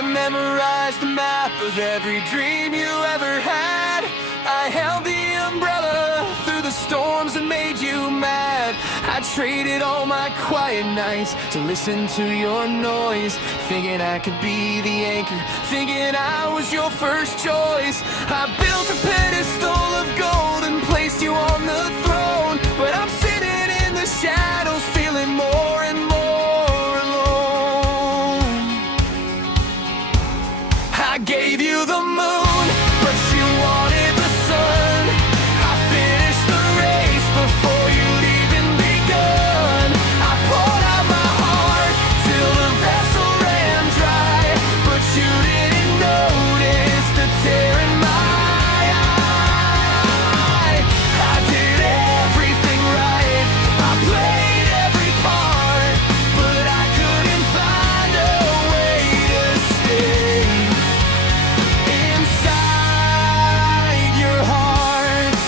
I memorized the map of every dream you ever had. I held the umbrella through the storms that made you mad. I traded all my quiet nights to listen to your noise, thinking I could be the anchor, thinking I was your first choice. I built a pedestal of gold and placed you on the throne, but I'm sitting in the shadows feeling more and more alone. I gave you the moon, but you wanted the sun. I finished the race before you'd even begun. I poured out my heart till the vessel ran dry, but you didn't notice the tear in my eye. I did everything right, I played every part, but I couldn't find a way to stay inside your heart.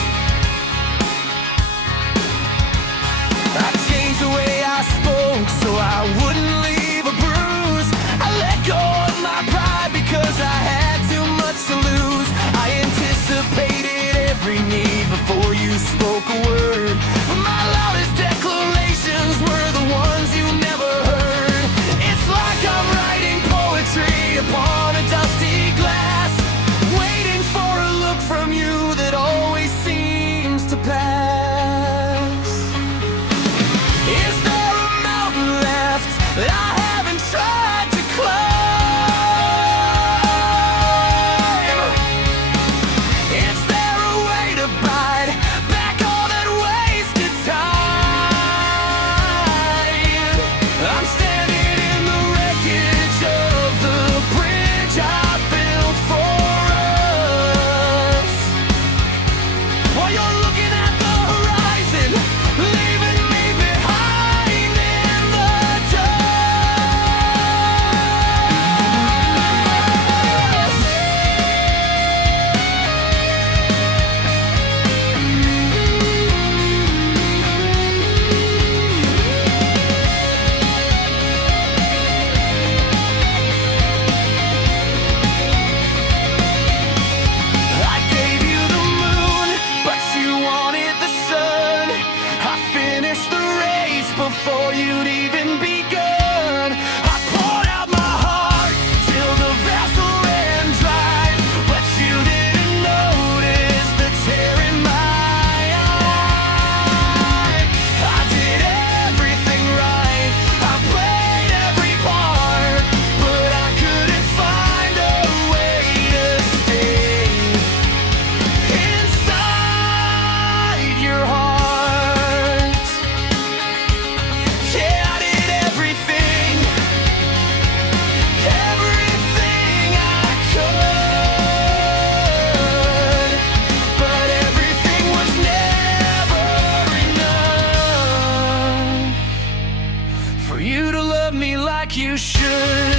I changed the way I spoke so I wouldn't leave a bruise. I let go of my pride because I had too much to lose. I anticipated every need before you spoke a word. My loudest declarations were the ones you never heard. It's like I'm writing poetry upon a dusty glass, waiting for a look from you that always seems to pass. Is there a mountain left that I haven't tried to climb? Is there a way to bite back all that wasted time? I'm standing in the wreckage of the bridge I built for us, while you're looking at the horizon, leaving me behind in the I gave you the moon, but you wanted the sun. I finished the race before you'd even begun. I poured out my heart till the vessel ran dry, but you didn't notice the tear in my eye. I did everything right, I played every part, but I couldn't find a way to stay inside your heart. Yeah, I did everything I could, but everything was never enough for you to love me like you should.